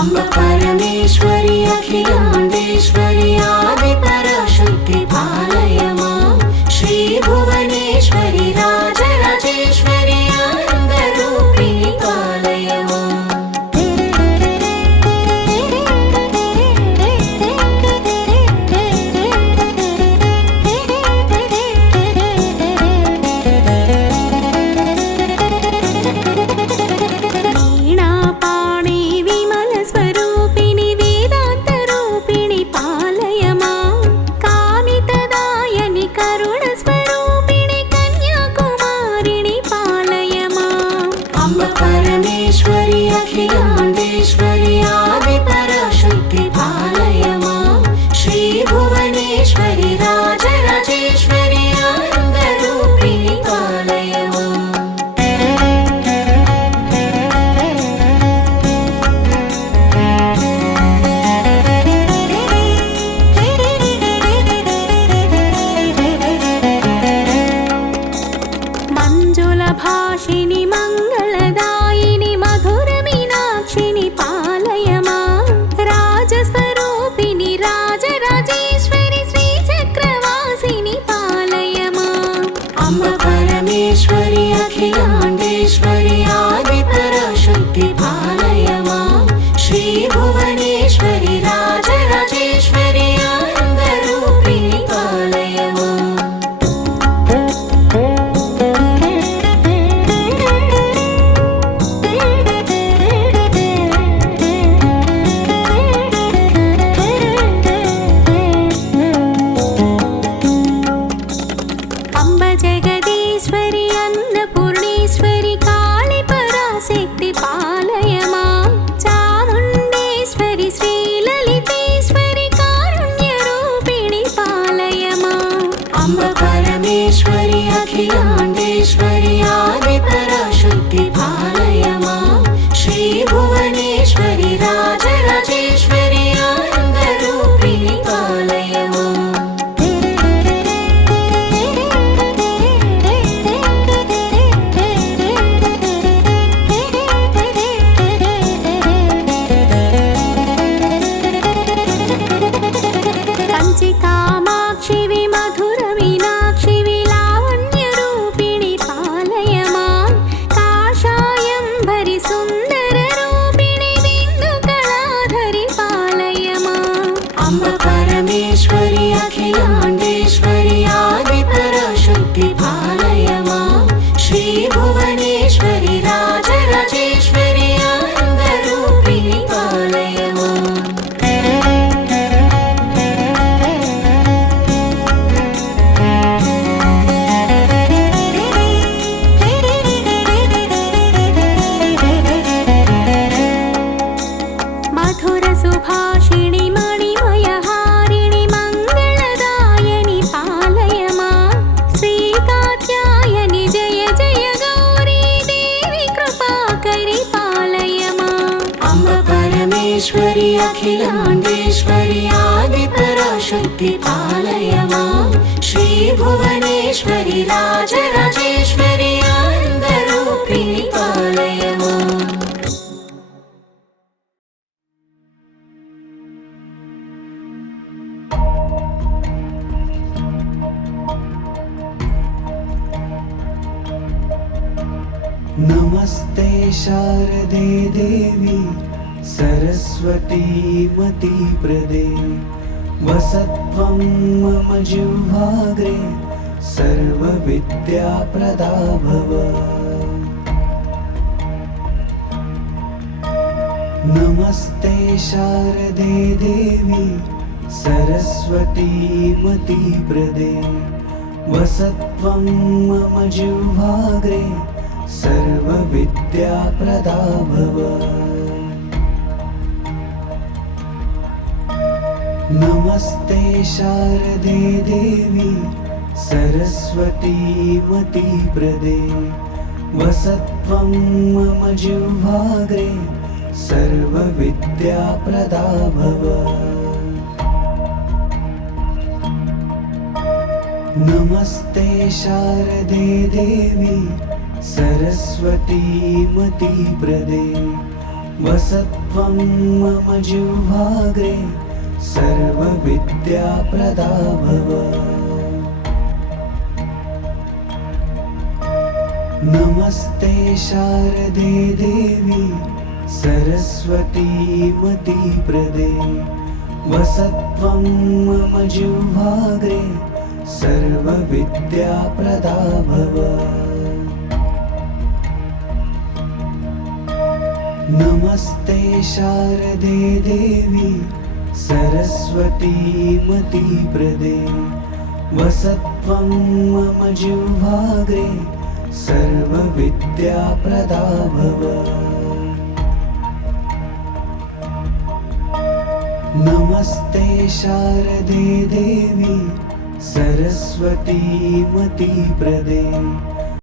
अम्ब परमेश्वरि अखिलाण्डेश्वरि आदिपराशक्ति पालय मां श्रीभुवनेश्वरि राजराजेश्वरि आनन्दरूपिणि पालय मां। परमेश्वरि अखिलाण्डेश्वरि आदिपराशक्ति पालय मां श्रीभुवनेश्वरि राजराजेश्वरि आनन्दरूपिणि पालय मां। मञ्जुलभाषिणि मङ्गलदायिनि मधुरमीनाक्षिणि पालय मां राजस्वरूपिणि राजराजेश्वरि श्रीचक्रवासिनि पालय मां। अम्ब परमेश्वरि अखिलाण्डेश्वरि आदिपराशक्ति पालय मां श्रीभुवनेश्वरि राजराजेश्वरि आनन्दरूपिणि पालय मां। जगदीश्वरि अन्नपूर्णेश्वरि कालिपराशक्ति पालय मां चामुण्डेश्वरि श्रीललितेश्वरि कारुण्यरूपिणि पालय मां। अम्ब परमेश्वरि अखिलाण्डेश्वरि आदिपराशक्ति पालय मां श्रीभुवनेश्वरि राजराजेश्वरि आनन्दरूपिणि पालय मां। कामाक्षि विमधुरमीनाक्षि विलावण्यरूपिणि पालय मां काषायम्बरि सुन्दररूपिणि बिन्दुकलाधरि पालय मां। अम्ब परमेश्वरि अखिलाण्डेश्वरि आदिपराशक्ति पालय मां श्रीभुवनेश्वरि राजराजेश्वरि आनन्दरूपिणि पालय मां। सुभाषिणि मणिमयहारिणि मङ्गलदायिनि पालय मां श्रीकात्यायनि जय जय गौरी देवी कृपाकरि पालय मां। अम्ब परमेश्वरि अखिलाण्डेश्वरि आदिपराशक्ति पालय मां श्रीभुवनेश्वरि राजराजेश्वरि आनन्दरूपिणि पालय मां। नमस्ते शारदे देवी सरस्वती मतिप्रदे वसत्वं मम जिह्वाग्रे सर्वविद्याप्रदा भव। नमस्ते शारदे देवी सरस्वती मतिप्रदे वसत्वं मम जिह्वाग्रे सर्वविद्याप्रदा भव। नमस्ते शारदे देवी सरस्वती मतिप्रदे वसत्वं मम जिह्वाग्रे सर्वविद्याप्रदा भव। नमस्ते शारदे देवी सरस्वती मतिप्रदे वसत्वं मम जिह्वाग्रे सर्वविद्याप्रदा भव नमस्ते शारदे देवी सरस्वती मतिप्रदे वसत्वं मम जिह्वाग्रे सर्वविद्याप्रदा भव नमस्ते शारदे देवी सरस्वती मतिप्रदे वसत्वं मम जिह्वाग्रे सर्वविद्याप्रदा भव नमस्ते शारदे देवी सरस्वती मतिप्रदे